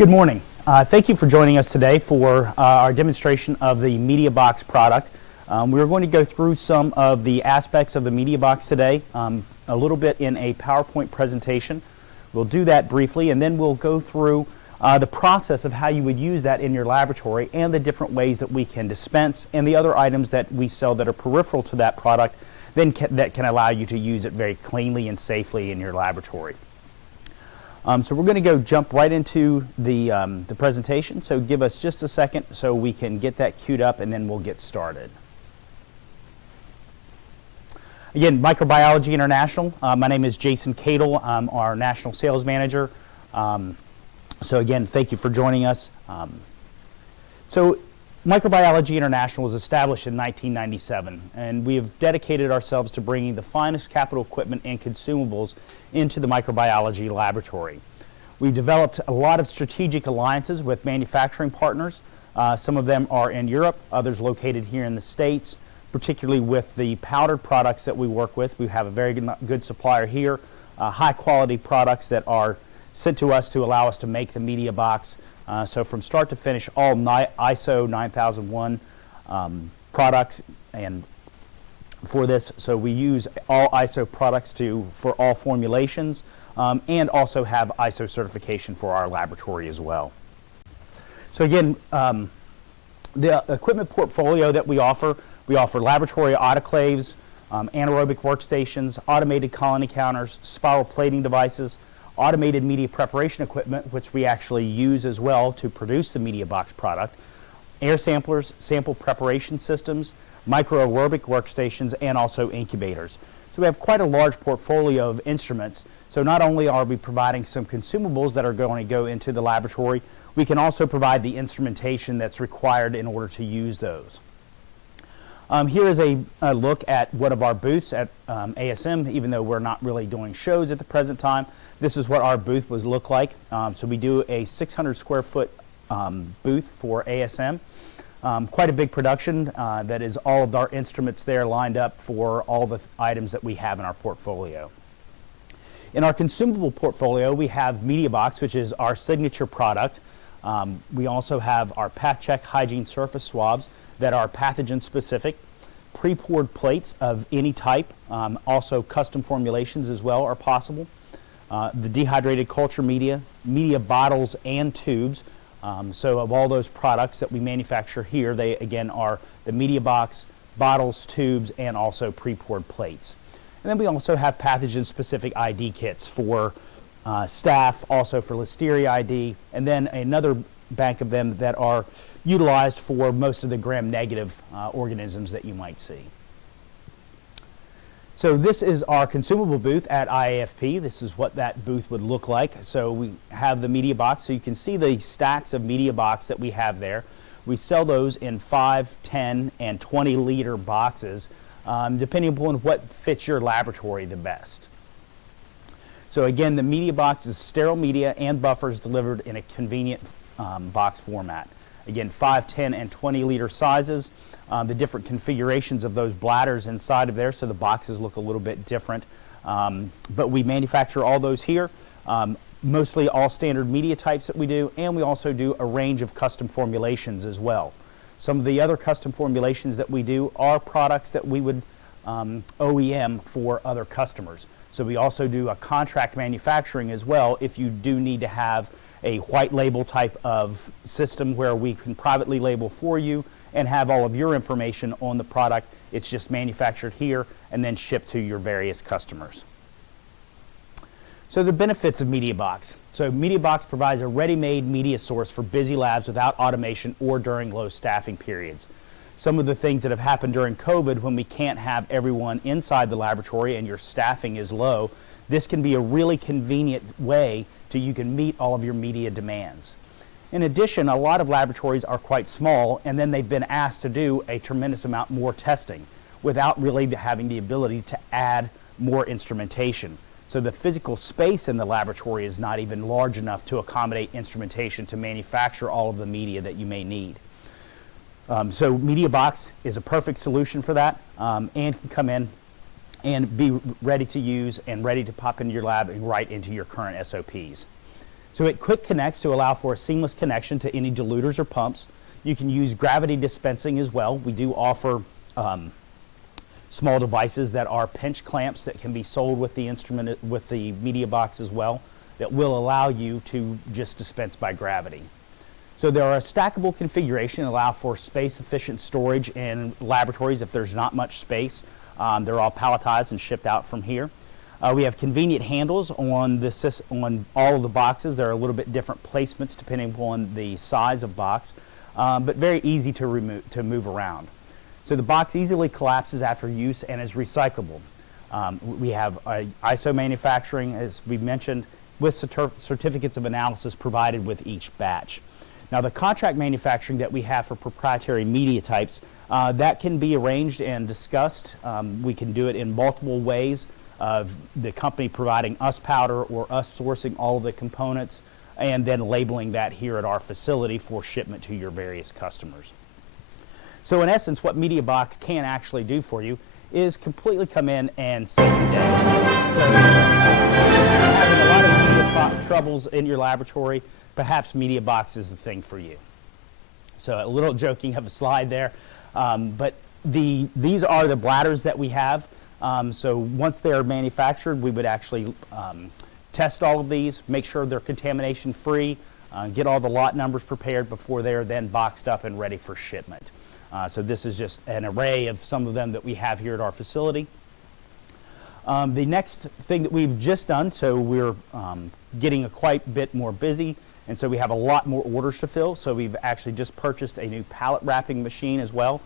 Good morning. Thank you for joining us today for our demonstration of the MediaBox product. We're going to go through some of the aspects of the MediaBox today, a little bit in a PowerPoint presentation. We'll do that briefly, and then we'll go through the process of how you would use that in your laboratory and the different ways that we can dispense and the other items that we sell that are peripheral to that product that can allow you to use it very cleanly and safely in your laboratory. So we're going to jump right into the presentation. So give us just a second so we can get that queued up, and then we'll get started. Again, Microbiology International. My name is Jason Cadle. I'm our National Sales Manager. So again, thank you for joining us. So Microbiology International was established in 1997, and we have dedicated ourselves to bringing the finest capital equipment and consumables into the microbiology laboratory. We've developed a lot of strategic alliances with manufacturing partners. Some of them are in Europe, others located here in the States, particularly with the powdered products that we work with. We have a very good supplier here, high quality products that are sent to us to allow us to make the MediaBox. So from start to finish, all ISO 9001 products, and for this, so we use all ISO products for all formulations, and also have ISO certification for our laboratory as well. So again, the equipment portfolio that we offer laboratory autoclaves, anaerobic workstations, automated colony counters, spiral plating devices, automated media preparation equipment, which we actually use as well to produce the MediaBox product, air samplers, sample preparation systems, microaerobic workstations, and also incubators. So we have quite a large portfolio of instruments. So not only are we providing some consumables that are going to go into the laboratory, we can also provide the instrumentation that's required in order to use those. Here is a look at one of our booths at ASM, even though we're not really doing shows at the present time. This is what our booth would look like. So we do a 600 square foot booth for ASM. Quite a big production that is all of our instruments there lined up for all the items that we have in our portfolio. In our consumable portfolio, we have MediaBox, which is our signature product. We also have our PathCheck hygiene surface swabs that are pathogen specific, pre-poured plates of any type, also custom formulations as well are possible. The dehydrated culture media bottles and tubes. So of all those products that we manufacture here, they again are the MediaBox, bottles, tubes, and also pre-poured plates. And then we also have pathogen-specific ID kits for staff, also for Listeria ID, and then another bank of them that are utilized for most of the gram-negative organisms that you might see. So this is our consumable booth at IAFP. This is what that booth would look like. So we have the MediaBox. So you can see the stacks of MediaBox that we have there. We sell those in 5, 10, and 20 liter boxes, depending upon what fits your laboratory the best. So again, the MediaBox is sterile media and buffers delivered in a convenient box format. Again, 5, 10, and 20 liter sizes. The different configurations of those bladders inside of there, so the boxes look a little bit different. But we manufacture all those here, mostly all standard media types that we do, and we also do a range of custom formulations as well. Some of the other custom formulations that we do are products that we would OEM for other customers. So we also do a contract manufacturing as well if you do need to have a white label type of system where we can privately label for you and have all of your information on the product. It's just manufactured here and then shipped to your various customers. So the benefits of MediaBox. So MediaBox provides a ready-made media source for busy labs without automation or during low staffing periods. Some of the things that have happened during COVID when we can't have everyone inside the laboratory and your staffing is low, this can be a really convenient way you can meet all of your media demands. In addition, a lot of laboratories are quite small, and then they've been asked to do a tremendous amount more testing without really having the ability to add more instrumentation. So the physical space in the laboratory is not even large enough to accommodate instrumentation to manufacture all of the media that you may need. So MediaBox is a perfect solution for that, and can come in and be ready to use and ready to pop into your lab and right into your current SOPs. So it quick connects to allow for a seamless connection to any diluters or pumps. You can use gravity dispensing as well. We do offer small devices that are pinch clamps that can be sold with the instrument, with the MediaBox as well, that will allow you to just dispense by gravity. So there are a stackable configuration that allow for space-efficient storage in laboratories if there's not much space. They're all palletized and shipped out from here. We have convenient handles on all of the boxes. There are a little bit different placements depending upon the size of box, but very easy to move around. So the box easily collapses after use and is recyclable. We have ISO manufacturing, as we've mentioned, with certificates of analysis provided with each batch. Now the contract manufacturing that we have for proprietary media types, that can be arranged and discussed. We can do it in multiple ways of the company providing us powder or us sourcing all of the components and then labeling that here at our facility for shipment to your various customers. So in essence, what MediaBox can actually do for you is completely come in and save the day. So having a lot of media troubles in your laboratory, perhaps MediaBox is the thing for you. So a little joking of a slide there, but these are the bladders that we have. So once they're manufactured, we would actually test all of these, make sure they're contamination free, get all the lot numbers prepared before they're then boxed up and ready for shipment. So this is just an array of some of them that we have here at our facility. The next thing that we've just done, so we're getting quite a bit more busy, and so we have a lot more orders to fill. So we've actually just purchased a new pallet wrapping machine as well.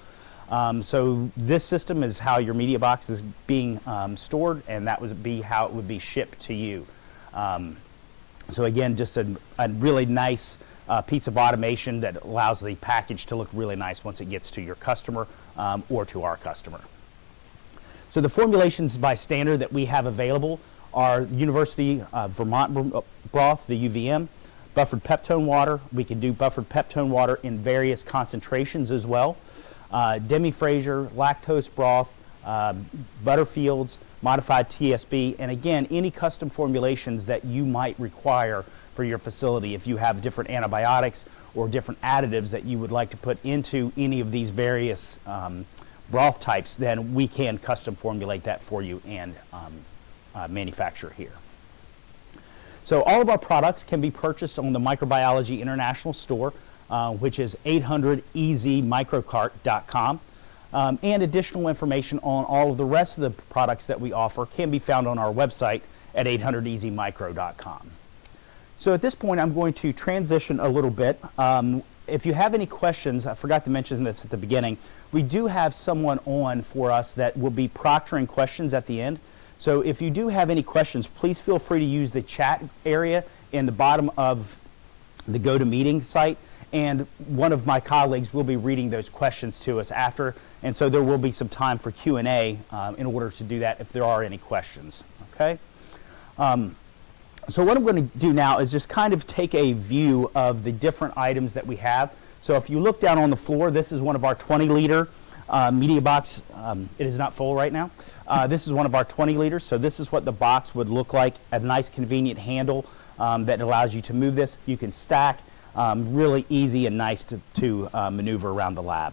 So this system is how your MediaBox is being stored, and that would be how it would be shipped to you. So again, just a really nice piece of automation that allows the package to look really nice once it gets to your customer or to our customer. So the formulations by standard that we have available are University of Vermont broth, the UVM, buffered peptone water. We can do buffered peptone water in various concentrations as well. Demi-Fraser, lactose broth, Butterfield's, modified TSB, and again, any custom formulations that you might require for your facility. If you have different antibiotics or different additives that you would like to put into any of these various broth types, then we can custom formulate that for you and manufacture here. So all of our products can be purchased on the Microbiology International Store, which is 800ezmicrocart.com. And additional information on all of the rest of the products that we offer can be found on our website at 800ezmicro.com. So at this point, I'm going to transition a little bit. If you have any questions, I forgot to mention this at the beginning, we do have someone on for us that will be proctoring questions at the end. So if you do have any questions, please feel free to use the chat area in the bottom of the GoToMeeting site, and one of my colleagues will be reading those questions to us after, and so there will be some time for Q&A in order to do that if there are any questions, okay? So what I'm going to do now is just kind of take a view of the different items that we have. So if you look down on the floor, this is one of our 20-liter MediaBox. It is not full right now. This is one of our 20 liters, so this is what the box would look like, a nice convenient handle that allows you to move this. You can stack, really easy and nice to maneuver around the lab.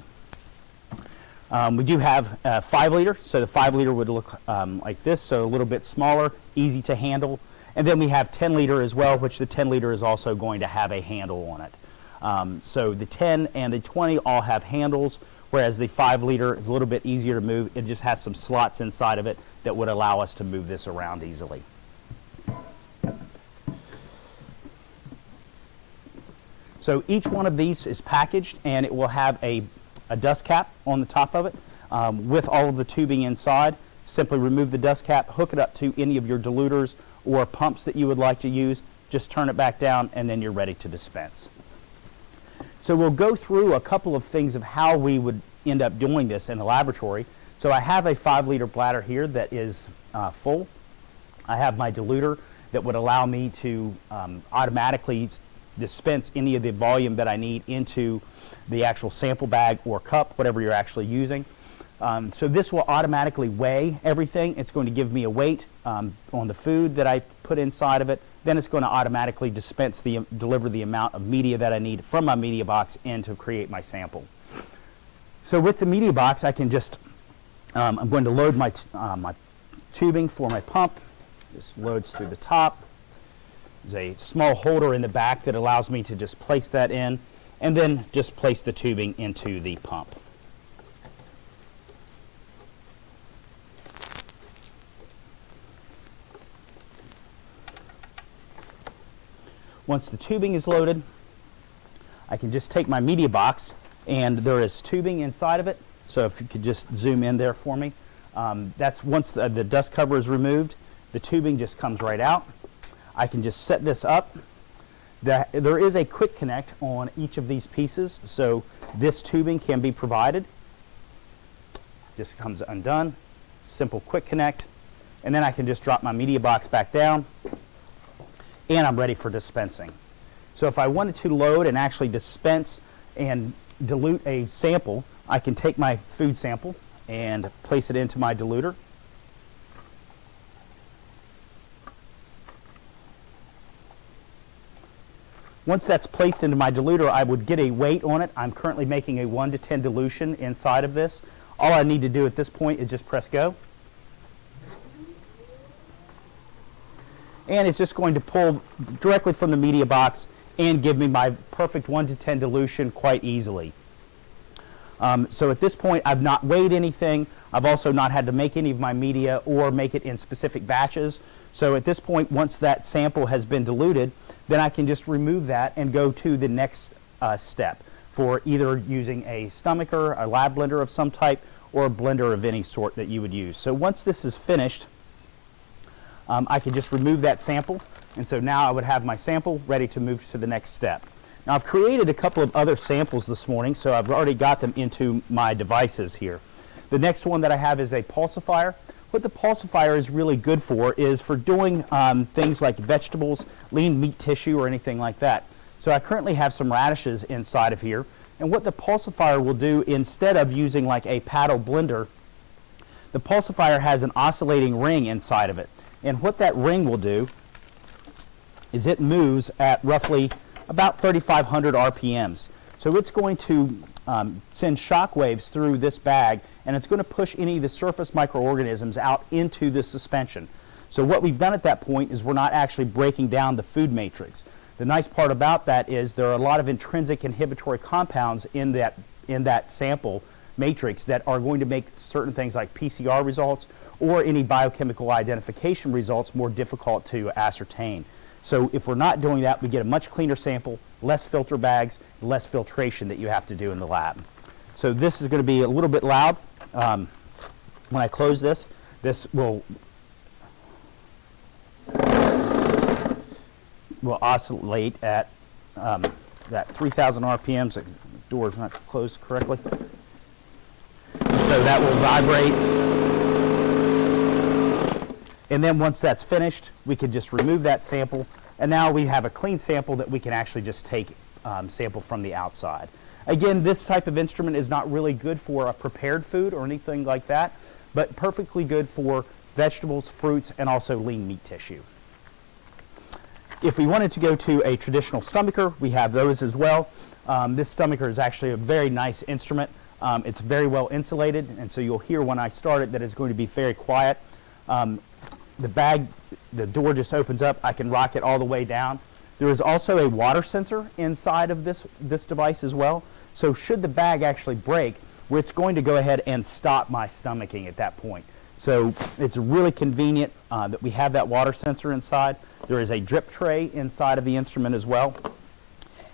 We do have a 5 liter, so the 5 liter would look like this, so a little bit smaller, easy to handle. And then we have 10 liter as well, which the 10 liter is also going to have a handle on it. So the 10 and the 20 all have handles, whereas the 5 liter is a little bit easier to move. It just has some slots inside of it that would allow us to move this around easily. So each one of these is packaged, and it will have a dust cap on the top of it with all of the tubing inside. Simply remove the dust cap, hook it up to any of your diluters or pumps that you would like to use. Just turn it back down, and then you're ready to dispense. So we'll go through a couple of things of how we would end up doing this in the laboratory. So I have a 5 liter bladder here that is full. I have my diluter that would allow me to automatically dispense any of the volume that I need into the actual sample bag or cup, whatever you're actually using. So this will automatically weigh everything. It's going to give me a weight on the food that I put inside of it, then it's going to automatically deliver the amount of media that I need from my MediaBox in to create my sample. So with the MediaBox, I can just, I'm going to load my tubing for my pump. This loads through the top. There's a small holder in the back that allows me to just place that in, and then just place the tubing into the pump. Once the tubing is loaded, I can just take my MediaBox, and there is tubing inside of it. So if you could just zoom in there for me. That's once the dust cover is removed, the tubing just comes right out. I can just set this up. There is a quick connect on each of these pieces, so this tubing can be provided. Just comes undone, simple quick connect, and then I can just drop my MediaBox back down, and I'm ready for dispensing. So if I wanted to load and actually dispense and dilute a sample, I can take my food sample and place it into my diluter. Once that's placed into my diluter, I would get a weight on it. I'm currently making a 1 to 10 dilution inside of this. All I need to do at this point is just press go. And it's just going to pull directly from the MediaBox and give me my perfect 1 to 10 dilution quite easily. So at this point, I've not weighed anything. I've also not had to make any of my media or make it in specific batches. So at this point, once that sample has been diluted, then I can just remove that and go to the next step for either using a stomacher, a lab blender of some type, or a blender of any sort that you would use. So once this is finished, I can just remove that sample. And so now I would have my sample ready to move to the next step. Now I've created a couple of other samples this morning, so I've already got them into my devices here. The next one that I have is a Pulsifier. What the Pulsifier is really good for is for doing things like vegetables, lean meat tissue, or anything like that. So I currently have some radishes inside of here, and what the Pulsifier will do, instead of using like a paddle blender, the Pulsifier has an oscillating ring inside of it. And what that ring will do is it moves at roughly about 3,500 RPMs. So it's going to send shock waves through this bag, and it's going to push any of the surface microorganisms out into the suspension. So what we've done at that point is we're not actually breaking down the food matrix. The nice part about that is there are a lot of intrinsic inhibitory compounds in that sample matrix that are going to make certain things like PCR results or any biochemical identification results more difficult to ascertain. So if we're not doing that, we get a much cleaner sample, less filter bags, less filtration that you have to do in the lab. So this is going to be a little bit loud. When I close this, this will oscillate at that 3,000 RPMs. The door is not closed correctly. So that will vibrate. And then once that's finished, we can just remove that sample, and now we have a clean sample that we can actually just take sample from the outside. Again, this type of instrument is not really good for a prepared food or anything like that, but perfectly good for vegetables, fruits, and also lean meat tissue. If we wanted to go to a traditional stomacher, we have those as well. This stomacher is actually a very nice instrument. It's very well insulated, and so you'll hear when I start it that it's going to be very quiet. The door just opens up. I can rock it all the way down. There is also a water sensor inside of this device as well. So should the bag actually break, it's going to go ahead and stop my stomaching at that point. So it's really convenient that we have that water sensor inside. There is a drip tray inside of the instrument as well.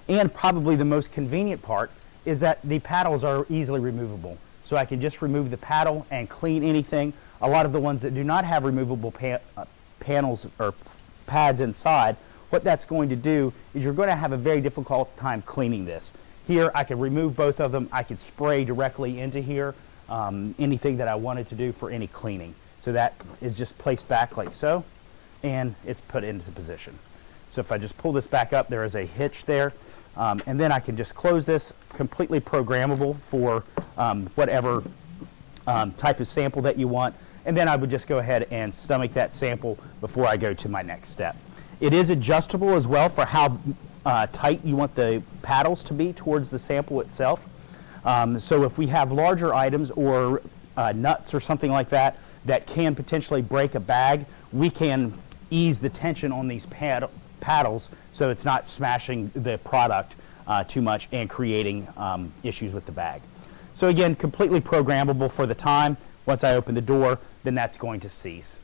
And probably the most convenient part is that the paddles are easily removable. So I can just remove the paddle and clean anything. A lot of the ones that do not have removable panels or pads inside, what that's going to do is you're going to have a very difficult time cleaning this. Here I can remove both of them. I could spray directly into here anything that I wanted to do for any cleaning. So that is just placed back like so, and it's put into position. So if I just pull this back up, there is a hitch there, and then I can just close this, completely programmable for whatever type of sample that you want. And then I would just go ahead and stomach that sample before I go to my next step. It is adjustable as well for how tight you want the paddles to be towards the sample itself. So if we have larger items or nuts or something like that that can potentially break a bag, we can ease the tension on these paddles so it's not smashing the product too much and creating issues with the bag. So again, completely programmable for the time. Once I open the door, then that's going to cease.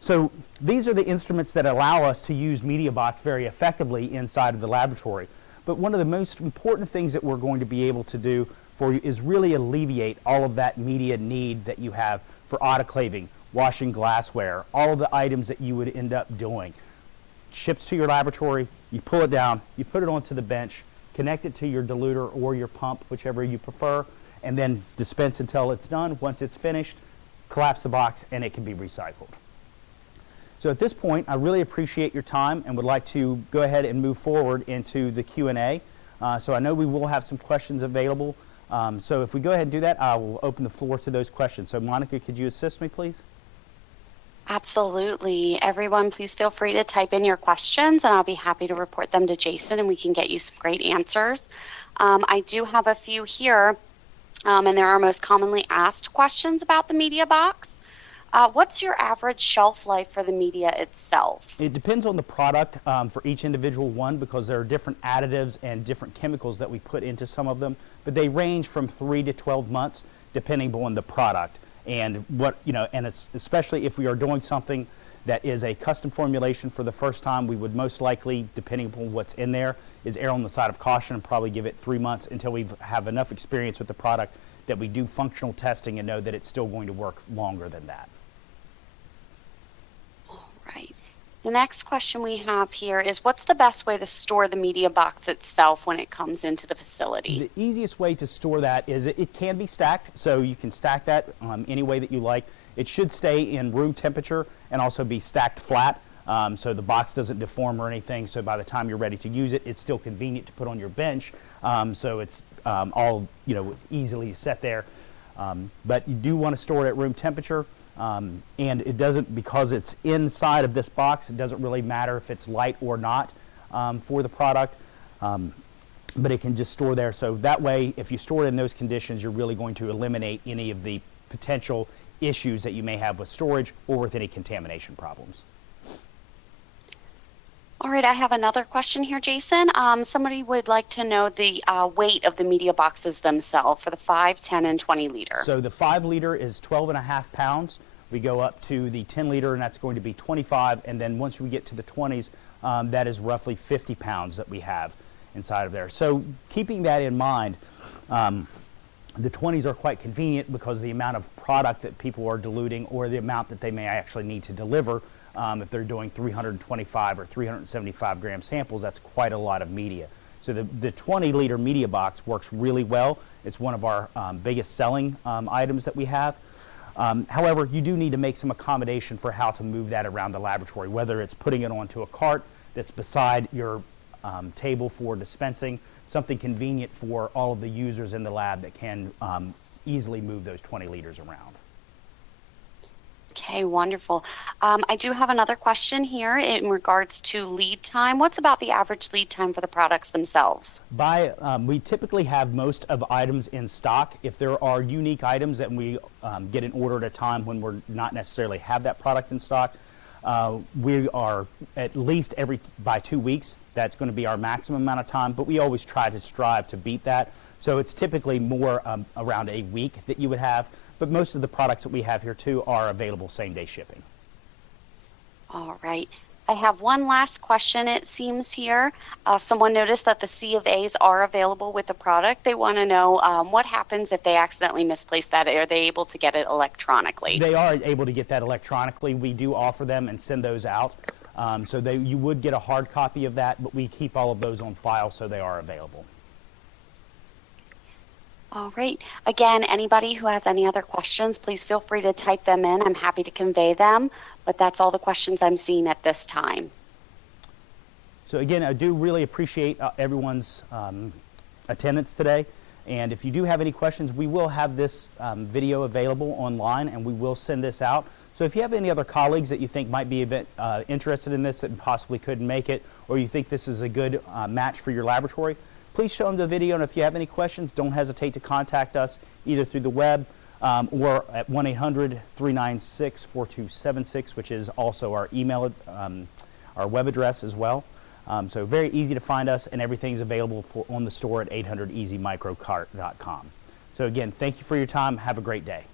So these are the instruments that allow us to use MediaBox very effectively inside of the laboratory. But one of the most important things that we're going to be able to do for you is really alleviate all of that media need that you have for autoclaving, washing glassware, all of the items that you would end up doing. Ships to your laboratory, you pull it down, you put it onto the bench, connect it to your diluter or your pump, whichever you prefer, and then dispense until it's done. Once it's finished, collapse the box and it can be recycled. So at this point, I really appreciate your time and would like to go ahead and move forward into the Q&A. So I know we will have some questions available. So if we go ahead and do that, I will open the floor to those questions. So Monica, could you assist me, please? Absolutely. Everyone, please feel free to type in your questions and I'll be happy to report them to Jason and we can get you some great answers. I do have a few here and there are most commonly asked questions about the MediaBox. What's your average shelf life for the media itself? It depends on the product for each individual one because there are different additives and different chemicals that we put into some of them, but they range from 3 to 12 months depending on the product and what, and especially if we are doing something that is a custom formulation for the first time, we would most likely, depending upon what's in there, is err on the side of caution and probably give it 3 months until we have enough experience with the product that we do functional testing and know that it's still going to work longer than that. Right. The next question we have here is what's the best way to store the MediaBox itself when it comes into the facility? The easiest way to store that is it can be stacked, so you can stack that any way that you like. It should stay in room temperature and also be stacked flat so the box doesn't deform or anything, so by the time you're ready to use it, it's still convenient to put on your bench, so it's all easily set there. But you do want to store it at room temperature. And it doesn't, because it's inside of this box, it doesn't really matter if it's light or not for the product, but it can just store there. So that way, if you store it in those conditions, you're really going to eliminate any of the potential issues that you may have with storage or with any contamination problems. All right, I have another question here, Jason. Somebody would like to know the weight of the media boxes themselves for the 5, 10, and 20 liter. So the 5 liter is 12.5 pounds. We go up to the 10 liter, and that's going to be 25. And then once we get to the 20s, that is roughly 50 pounds that we have inside of there. So keeping that in mind, the 20s are quite convenient because the amount of product that people are diluting or the amount that they may actually need to deliver. If they're doing 325 or 375 gram samples, that's quite a lot of media. So the 20 liter media box works really well. It's one of our biggest selling items that we have. However, you do need to make some accommodation for how to move that around the laboratory, whether it's putting it onto a cart that's beside your table for dispensing, something convenient for all of the users in the lab that can easily move those 20 liters around. Okay, wonderful. I do have another question here in regards to lead time. What's about the average lead time for the products themselves? We typically have most of items in stock. If there are unique items that we get an order at a time when we're not necessarily have that product in stock, we are at least by 2 weeks. That's going to be our maximum amount of time, but we always try to strive to beat that. So it's typically more around a week that you would have. But most of the products that we have here, too, are available same-day shipping. All right. I have one last question, it seems, here. Someone noticed that the C of A's are available with the product. They want to know what happens if they accidentally misplace that. Are they able to get it electronically? They are able to get that electronically. We do offer them and send those out. So you would get a hard copy of that, but we keep all of those on file so they are available. All right. Again, anybody who has any other questions, please feel free to type them in. I'm happy to convey them, but that's all the questions I'm seeing at this time. So again, I do really appreciate everyone's attendance today. And if you do have any questions, we will have this video available online, and we will send this out. So if you have any other colleagues that you think might be a bit interested in this that possibly couldn't make it, or you think this is a good match for your laboratory, please show them the video. And if you have any questions, don't hesitate to contact us either through the web or at 1-800-396-4276, which is also our email, our web address as well. So very easy to find us, and everything's available on the store at 800easymicrocart.com. So again, thank you for your time. Have a great day.